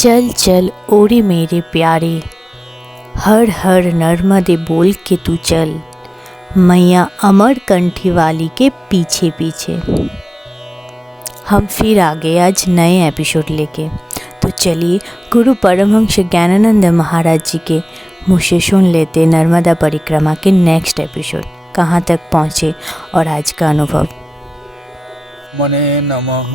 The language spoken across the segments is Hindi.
चल चल ओरे मेरे प्यारे, हर हर नर्मदे बोल के तू चल, मैया अमर कंठी वाली के पीछे पीछे। हम फिर आ गए आज नए एपिसोड लेके। तो चलिए गुरु परमहंस ज्ञानानंद महाराज जी के मुँह से सुन लेते नर्मदा परिक्रमा के नेक्स्ट एपिसोड कहाँ तक पहुँचे और आज का अनुभव। मने नमः।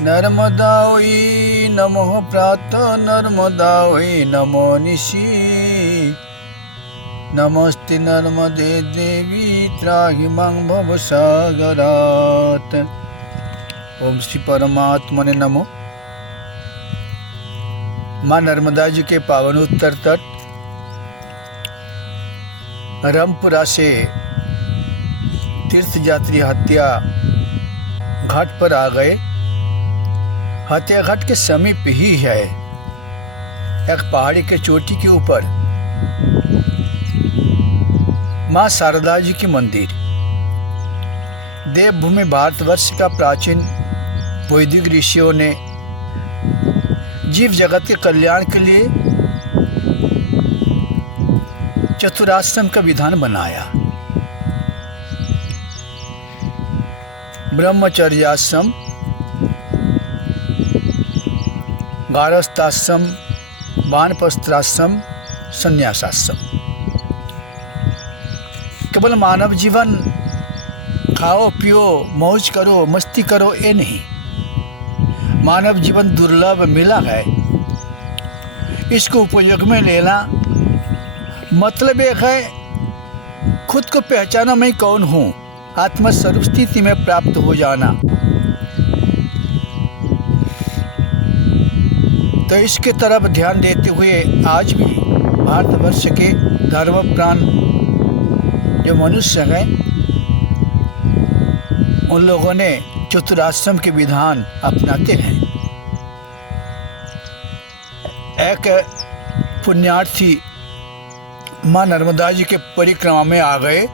नर्मदायै नमः प्रातः, नर्मदायै नमो निशि। नमस्ते नर्मदे देवी त्राहि मां भवसागरात्। ओम श्री परमात्मने नमो। माँ नर्मदा जी के पावन उत्तर तट रामपुरा से तीर्थ यात्री हत्या घाट पर आ गए। हत्या घाट के समीप ही है एक पहाड़ी के चोटी के ऊपर माँ शारदा जी की मंदिर। देवभूमि भारतवर्ष का प्राचीन वैदिक ऋषियों ने जीव जगत के कल्याण के लिए चतुराश्रम का विधान बनाया। ब्रह्मचर्याश्रम, गारस्थाश्रम, वानप्रस्थाश्रम, संन्यासाश्रम। केवल मानव जीवन खाओ पियो मौज करो मस्ती करो ये नहीं। मानव जीवन दुर्लभ मिला है, इसको उपयोग में लेना मतलब एक है खुद को पहचाना मैं कौन हूँ, आत्मस्वरूप स्थिति में प्राप्त हो जाना। तो इसके तरफ ध्यान देते हुए आज भी भारतवर्ष के धर्मप्राण जो मनुष्य हैं उन लोगों ने चतुराश्रम के विधान अपनाते हैं। एक पुण्यार्थी माँ नर्मदा जी के परिक्रमा में आ गए।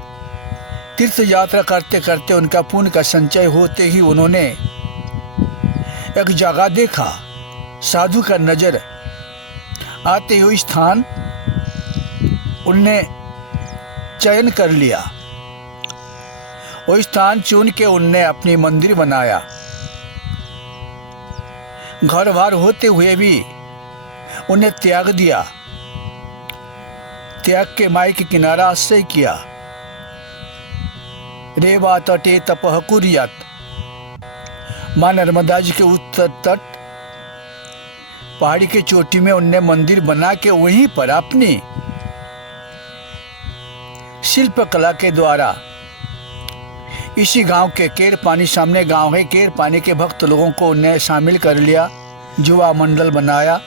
तीर्थ यात्रा करते करते उनका पुण्य का संचय होते ही उन्होंने एक जगह देखा। साधु का नजर आते हुए स्थान उनने चयन कर लिया। वो स्थान चुन के उनने अपनी मंदिर बनाया। घर बार होते हुए भी उन्हें त्याग दिया। त्याग के माई के किनारा आश्रय किया। रेवा तटे तपः कुर्यात्। माँ नर्मदा जी के उत्तर तट पहाड़ी के चोटी में उनने मंदिर बना के वहीं पर अपनी शिल्प कला के द्वारा इसी गांव के केर पानी, सामने गांव है, केर पानी के भक्त लोगों को उनने शामिल कर लिया। युवा मंडल बनाया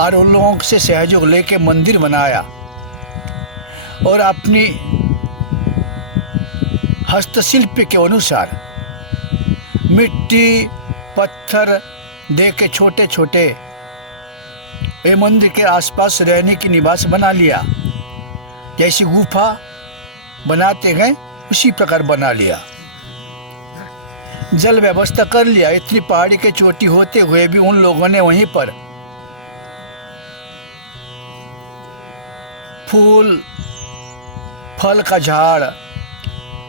और उन लोगों से सहयोग लेके मंदिर बनाया और अपनी हस्तशिल्प के अनुसार मिट्टी पत्थर दे के छोटे छोटे ये मंदिर के आसपास रहने की निवास बना लिया। जैसी गुफा बनाते हैं उसी प्रकार बना लिया। जल व्यवस्था कर लिया। इतनी पहाड़ी के चोटी होते हुए भी उन लोगों ने वहीं पर फूल फल का झाड़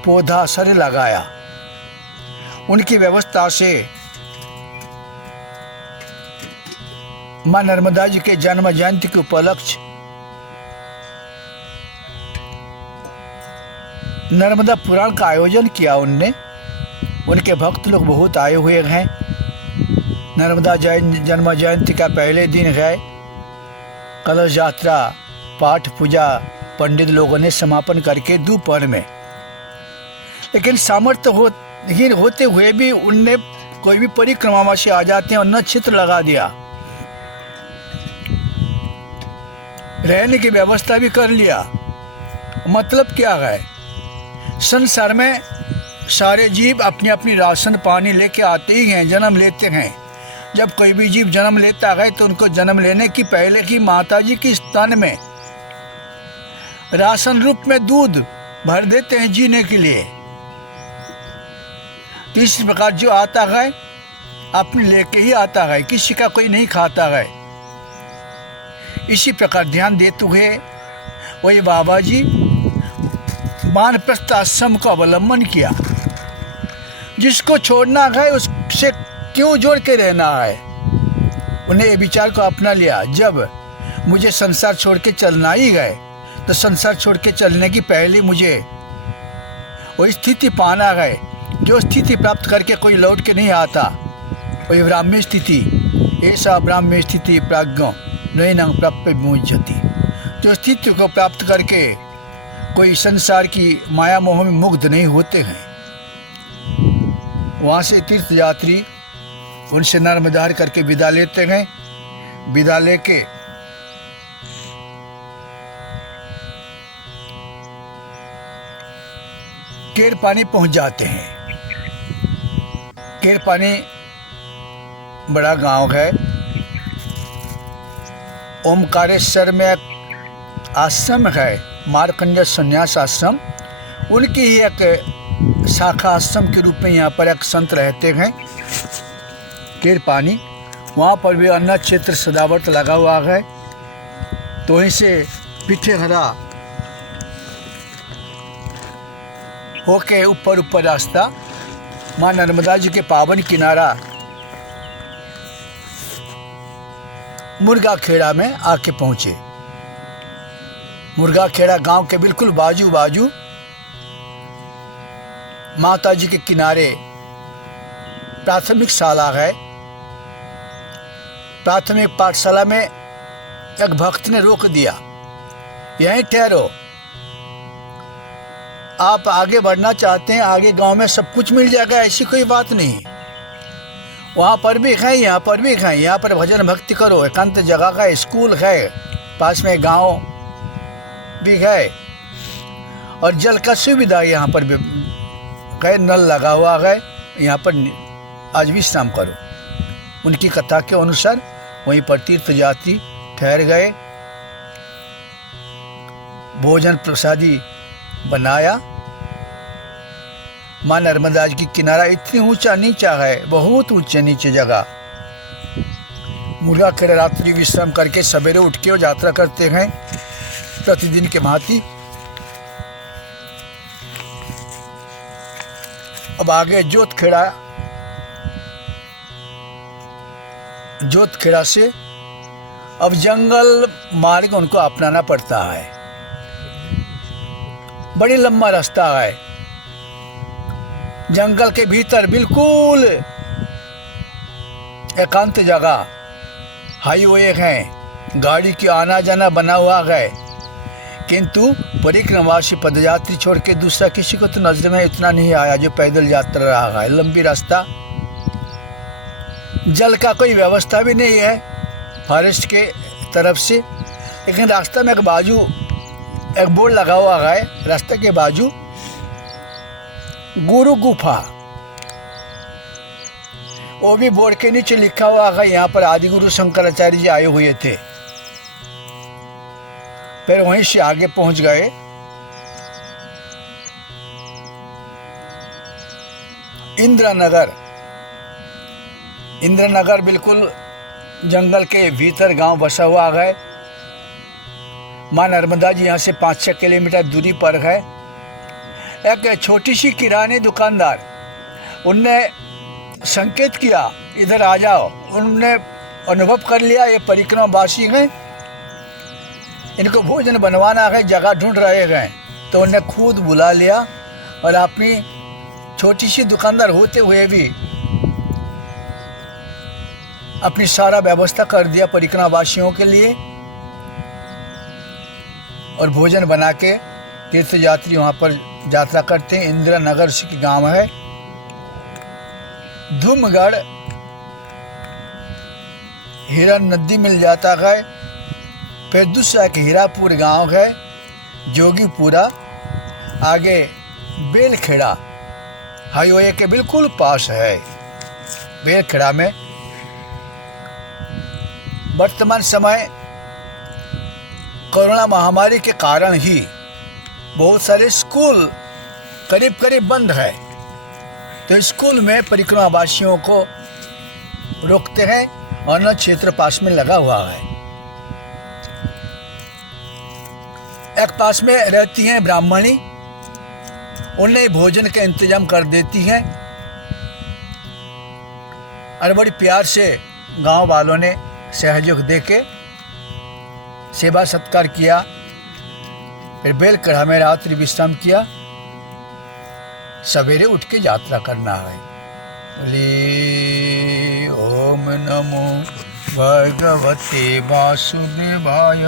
पौधा सारे लगाया। उनकी व्यवस्था से माँ नर्मदा जी के जन्म जयंती के उपलक्ष्य नर्मदा पुराण का आयोजन किया उनने। उनके भक्त लोग बहुत आए हुए हैं। नर्मदा जन्म जयंती का पहले दिन है कलश यात्रा, पाठ पूजा पंडित लोगों ने समापन करके दोपहर में। लेकिन सामर्थ्य होते हुए भी उनने कोई भी परिक्रमा से आ जाते हैं और नक्षत्र लगा दिया। रहने की व्यवस्था भी कर लिया। मतलब क्या है, संसार में सारे जीव अपनी अपनी राशन पानी लेके आते ही हैं, जन्म लेते हैं। जब कोई भी जीव जन्म लेता है तो उनको जन्म लेने की पहले ही माता जी की स्तन में राशन रूप में दूध भर देते हैं जीने के लिए। तो इस प्रकार जो आता है अपने लेके ही आता है, किसी का कोई नहीं खाता है। इसी प्रकार ध्यान देते हुए वही बाबा जी वानप्रस्थ आश्रम को अवलंबन किया। जिसको छोड़ना है उससे क्यों जोड़ के रहना है। उन्हें ये विचार को अपना लिया, जब मुझे संसार छोड़ के चलना ही गए तो संसार छोड़ के चलने की पहले मुझे वो स्थिति पाना है जो स्थिति प्राप्त करके कोई लौट के नहीं आता। वही ब्राह्मी स्थिति, ऐसा ब्राह्मी स्थिति प्राज्ञो नैनं प्राप्य विमुच्यति। जो स्थिति को प्राप्त करके कोई संसार की माया मोह में मुग्ध नहीं होते हैं। वहाँ से तीर्थ यात्री उनसे नर्मदार करके विदा लेते हैं। विदा लेके केर पानी पहुंच जाते हैं। केर पानी बड़ा गांव है। ओमकारेश्वर में एक आश्रम है, मार्कंडेय संन्यास आश्रम। उनकी ही एक शाखा आश्रम के रूप में यहाँ पर एक संत रहते हैं, केर पानी। वहाँ पर भी अन्न क्षेत्र सदावर्त लगा हुआ है। तो वहीं से पीछे हरा होके ऊपर ऊपर रास्ता माँ नर्मदा जी के पावन किनारा मुर्गा खेड़ा में आके पहुँचे। मुर्गा खेड़ा गांव के बिल्कुल बाजू बाजू माता जी के किनारे प्राथमिक शाला है। प्राथमिक पाठशाला में एक भक्त ने रोक दिया, यहीं ठहरो, आप आगे बढ़ना चाहते हैं, आगे गांव में सब कुछ मिल जाएगा, ऐसी कोई बात नहीं। वहाँ पर भी है, यहाँ पर भी है। यहाँ पर भजन भक्ति करो, एकांत जगह का स्कूल है, पास में गांव भी है और जल का सुविधा यहाँ पर भी है, नल लगा हुआ है। यहाँ पर आज विश्राम करो। उनकी कथा के अनुसार वहीं पर तीर्थ यात्री ठहर गए। भोजन प्रसादी बनाया। माँ नर्मदा जी की किनारा इतनी ऊंचा नीचा है, बहुत ऊंचे नीचे जगह। मुर्गा खेड़ा रात्रि विश्राम करके सवेरे उठ के वो यात्रा करते हैं प्रतिदिन के भांति। अब आगे जोत खेड़ा से अब जंगल मार्ग उनको अपनाना पड़ता है। बड़ी लंबा रास्ता है, जंगल के भीतर बिल्कुल एकांत जगह, हाईवे है, गाड़ी की आना जाना बना हुआ है। किंतु परिक्रमावासी पदयात्री छोड़ के दूसरा किसी को तो नजर में इतना नहीं आया जो पैदल यात्रा रहा है। लंबी रास्ता, जल का कोई व्यवस्था भी नहीं है फॉरेस्ट के तरफ से। लेकिन रास्ता में एक बोर्ड लगा हुआ है रास्ते के बाजू, गुरु गुफा। वो भी बोर्ड के नीचे लिखा हुआ है, यहाँ पर आदि गुरु शंकराचार्य जी आए हुए थे। फिर वहीं से आगे पहुंच गए। इंद्रनगर बिल्कुल जंगल के भीतर गांव बसा हुआ है। माँ नर्मदा जी यहाँ से 5-6 किलोमीटर दूरी पर है। एक छोटी सी किराने दुकानदार, उनने संकेत किया इधर आ जाओ। उन्होंने अनुभव कर लिया ये परिक्रमावासी हैं, इनको भोजन बनवाना है, जगह ढूंढ रहे हैं। तो उन्हें खुद बुला लिया और अपनी छोटी सी दुकानदार होते हुए भी अपनी सारा व्यवस्था कर दिया परिक्रमावासियों के लिए। और भोजन बना के तीर्थ यात्री वहाँ पर यात्रा करते हैं। इंद्रनगर उसी की गांव है। धूमगढ़ हिरन नदी मिल जाता है। फिर दूसरा एक हीरापुर गांव है, जोगीपुरा। आगे बेलखेड़ा हाईवे के बिल्कुल पास है। बेलखेड़ा में वर्तमान समय कोरोना महामारी के कारण ही बहुत सारे स्कूल करीब करीब बंद है। तो स्कूल में परिक्रमावासियों को रोकते हैं और न क्षेत्र पास में लगा हुआ है। एक पास में रहती हैं ब्राह्मणी, उन्हें भोजन का इंतजाम कर देती हैं और बड़ी प्यार से गांव वालों ने सहयोग देके सेवा सत्कार किया। फिर बेलकड़ा में रात्रि विश्राम किया, सवेरे उठ के यात्रा करना है। बोले ओम नमो भगवते वासुदेवाय।